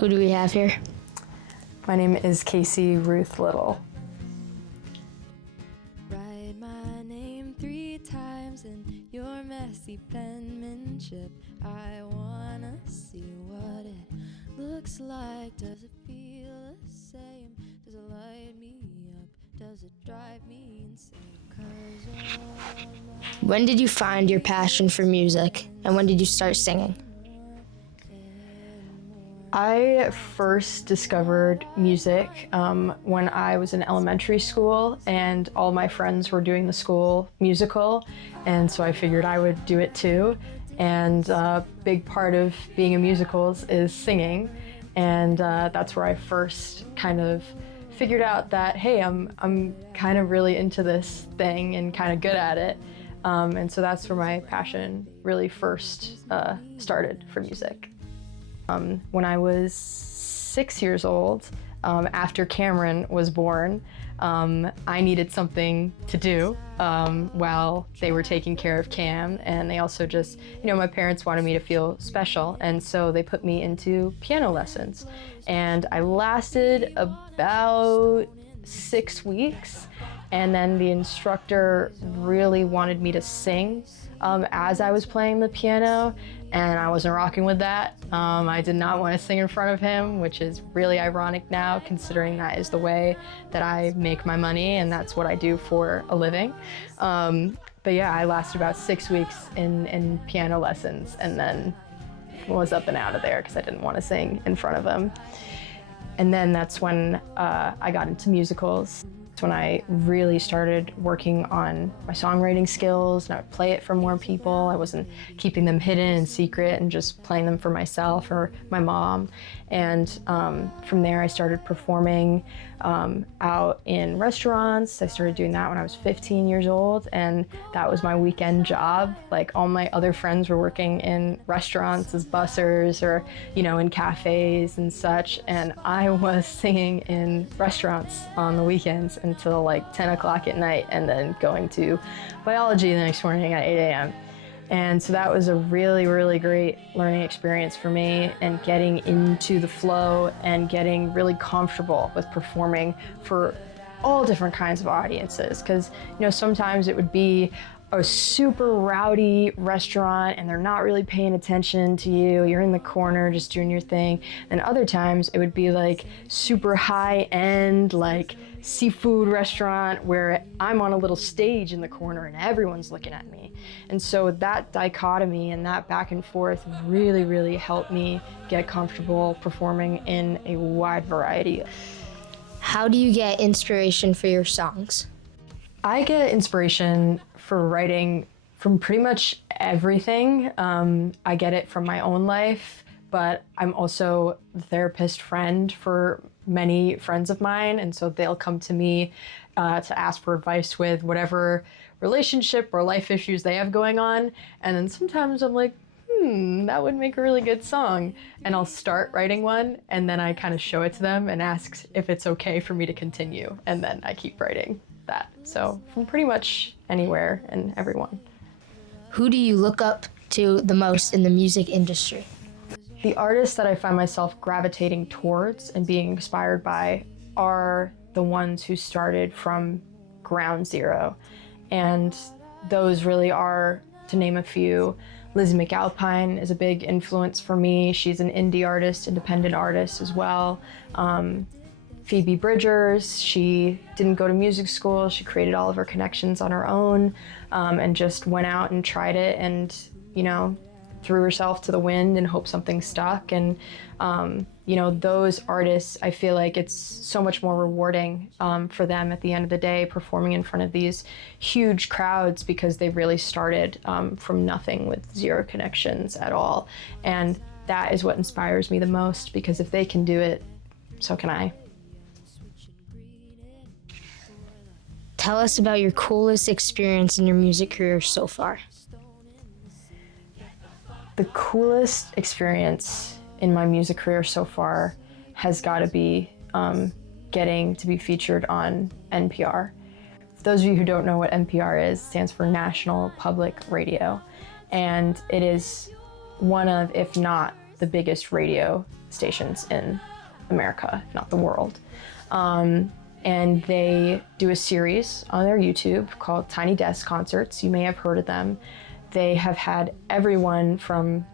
Who do we have here? My name is Casey Ruth Little. Write my name 3 times in your messy penmanship. I wanna see what it looks like. Does it feel the same? Does it light me up? Does it drive me insane? 'Cause When did you find your passion for music, and when did you start singing? I first discovered music when I was in elementary school, and all my friends were doing the school musical, and so I figured I would do it too. And a big part of being in musicals is singing, and that's where I first kind of figured out that, hey, I'm kind of really into this thing and kind of good at it. And so that's where my passion really first started for music. When I was 6 years old, after Cameron was born, I needed something to do while they were taking care of Cam, and they also just, my parents wanted me to feel special, and so they put me into piano lessons. And I lasted about 6 weeks, and then the instructor really wanted me to sing as I was playing the piano, and I wasn't rocking with that. I did not want to sing in front of him, which is really ironic now, considering that is the way that I make my money and that's what I do for a living. But yeah, I lasted about 6 weeks in piano lessons, and then was up and out of there because I didn't want to sing in front of him. And then that's when I got into musicals. When I really started working on my songwriting skills, and I would play it for more people. I wasn't keeping them hidden and secret and just playing them for myself or my mom. And from there I started performing out in restaurants. I started doing that when I was 15 years old, and that was my weekend job. Like, all my other friends were working in restaurants as bussers or, in cafes and such, and I was singing in restaurants on the weekends until like 10 o'clock at night, and then going to biology the next morning at 8 a.m. And so that was a really, really great learning experience for me, and getting into the flow and getting really comfortable with performing for all different kinds of audiences. Because, sometimes it would be a super rowdy restaurant and they're not really paying attention to you. You're in the corner just doing your thing. And other times it would be like super high end, like seafood restaurant where I'm on a little stage in the corner and everyone's looking at me. And so that dichotomy and that back and forth really, really helped me get comfortable performing in a wide variety. How do you get inspiration for your songs? I get inspiration for writing from pretty much everything. I get it from my own life, but I'm also the therapist friend for many friends of mine, and so they'll come to me to ask for advice with whatever relationship or life issues they have going on. And then sometimes I'm like, that would make a really good song. And I'll start writing one, and then I kind of show it to them and ask if it's okay for me to continue. And then I keep writing that. So from pretty much anywhere and everyone. Who do you look up to the most in the music industry? The artists that I find myself gravitating towards and being inspired by are the ones who started from ground zero. And those really are, to name a few, Lizzie McAlpine is a big influence for me. She's an indie artist, independent artist as well. Phoebe Bridgers, she didn't go to music school. She created all of her connections on her own, and just went out and tried it, and, threw herself to the wind and hoped something stuck. And, those artists, I feel like it's so much more rewarding for them at the end of the day, performing in front of these huge crowds, because they really started from nothing with zero connections at all. And that is what inspires me the most, because if they can do it, so can I. Tell us about your coolest experience in your music career so far. The coolest experience in my music career so far has got to be getting to be featured on NPR. For those of you who don't know what NPR is, it stands for National Public Radio. And it is one of, if not the biggest radio stations in America, if not the world. And they do a series on their YouTube called Tiny Desk Concerts. You may have heard of them. They have had everyone from,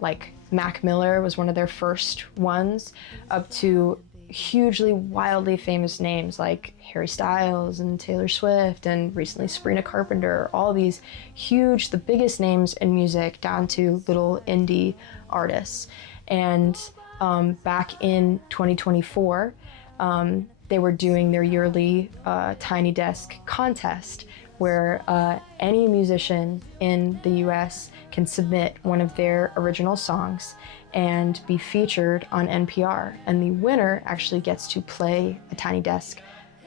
like, Mac Miller was one of their first ones, up to hugely, wildly famous names like Harry Styles and Taylor Swift, and recently Sabrina Carpenter, all these huge, the biggest names in music, down to little indie artists. And back in 2024, they were doing their yearly Tiny Desk contest, where any musician in the US can submit one of their original songs and be featured on NPR. And the winner actually gets to play a Tiny Desk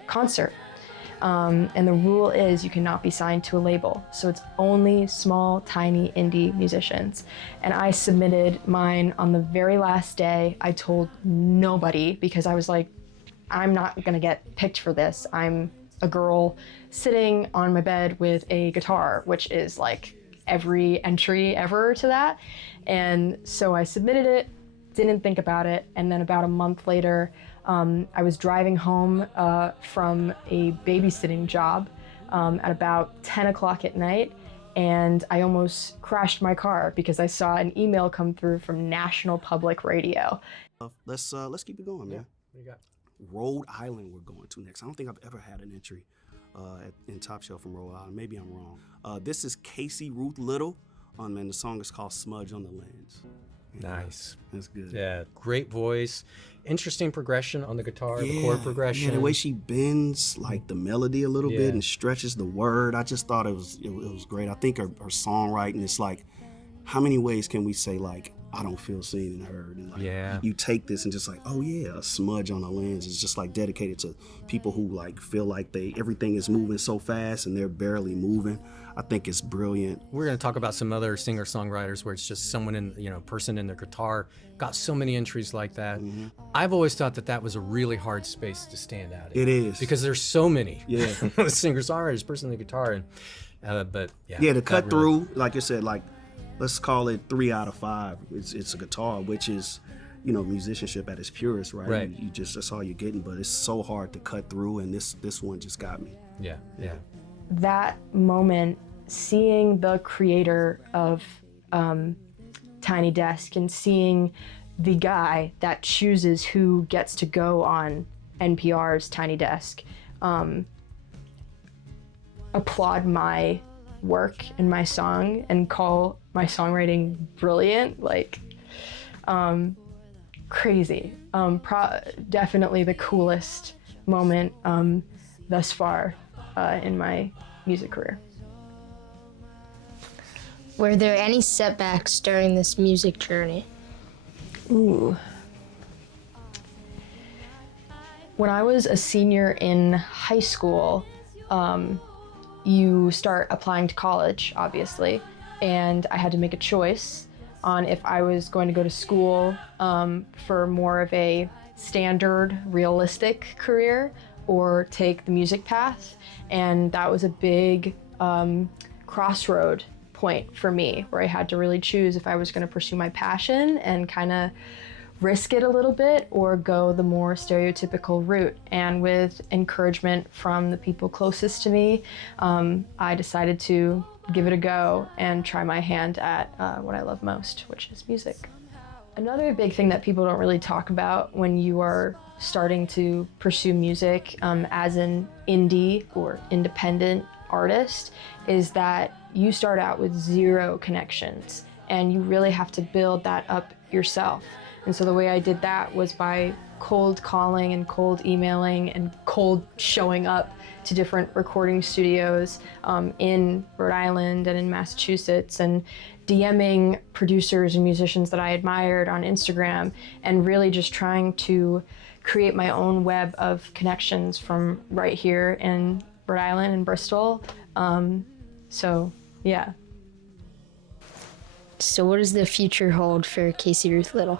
concert. And the rule is you cannot be signed to a label. So it's only small, tiny indie musicians. And I submitted mine on the very last day. I told nobody because I was like, I'm not gonna get picked for this. I'm a girl sitting on my bed with a guitar, which is like every entry ever to that. And so I submitted it, didn't think about it, and then about a month later, I was driving home from a babysitting job at about 10 o'clock at night, and I almost crashed my car because I saw an email come through from National Public Radio. Let's keep it going, man. What do you got? Rhode Island we're going to next. I don't think I've ever had an entry in Top Shelf from Rhode Island. Maybe I'm wrong. This is Casey Ruth Little, and the song is called Smudge on the Lens. Nice. That's good. Yeah, great voice. Interesting progression on the guitar, the chord progression. Yeah, the way she bends like the melody a little bit and stretches the word. I just thought it was great. I think her songwriting is like, how many ways can we say like, I don't feel seen and heard? And like, you take this and just like, oh yeah, a smudge on the lens is just like dedicated to people who like feel like everything is moving so fast and they're barely moving. I think it's brilliant. We're going to talk about some other singer-songwriters where it's just someone person in their guitar, got so many entries like that. Mm-hmm. I've always thought that was a really hard space to stand out in. It is. Because there's so many singer-songwriters, person in the guitar, and to cut through, like you said, like let's call it 3 out of 5. It's a guitar, which is, musicianship at its purest, right? Right. You just, that's all you're getting, but it's so hard to cut through, and this one just got me. Yeah. That moment, seeing the creator of Tiny Desk and seeing the guy that chooses who gets to go on NPR's Tiny Desk, applaud my work and my song and call my songwriting brilliant, like crazy. Definitely the coolest moment thus far in my music career. Were there any setbacks during this music journey? Ooh. When I was a senior in high school, you start applying to college, obviously, and I had to make a choice on if I was going to go to school for more of a standard, realistic career or take the music path. And that was a big crossroad point for me, where I had to really choose if I was going to pursue my passion and kind of risk it a little bit or go the more stereotypical route. And with encouragement from the people closest to me, I decided to give it a go and try my hand at what I love most, which is music. Another big thing that people don't really talk about when you are starting to pursue music as an indie or independent artist is that you start out with 0 connections and you really have to build that up yourself. And so the way I did that was by cold calling and cold emailing and cold showing up to different recording studios in Rhode Island and in Massachusetts, and DMing producers and musicians that I admired on Instagram, and really just trying to create my own web of connections from right here in Rhode Island and Bristol. So what does the future hold for Casey Ruth Little?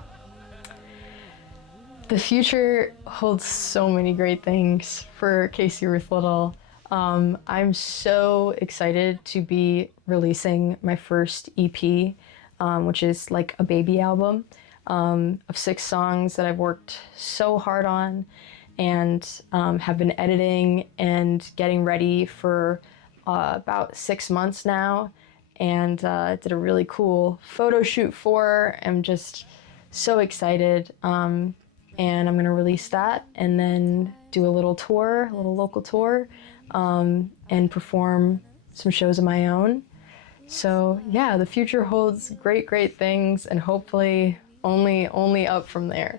The future holds so many great things for Casey Ruth Little. I'm so excited to be releasing my first EP, which is like a baby album. of 6 songs that I've worked so hard on and have been editing and getting ready for about 6 months now, and did a really cool photo shoot for. I'm just so excited, and I'm gonna release that and then do a little tour, a little local tour, and perform some shows of my own. So yeah, the future holds great things, and hopefully only up from there.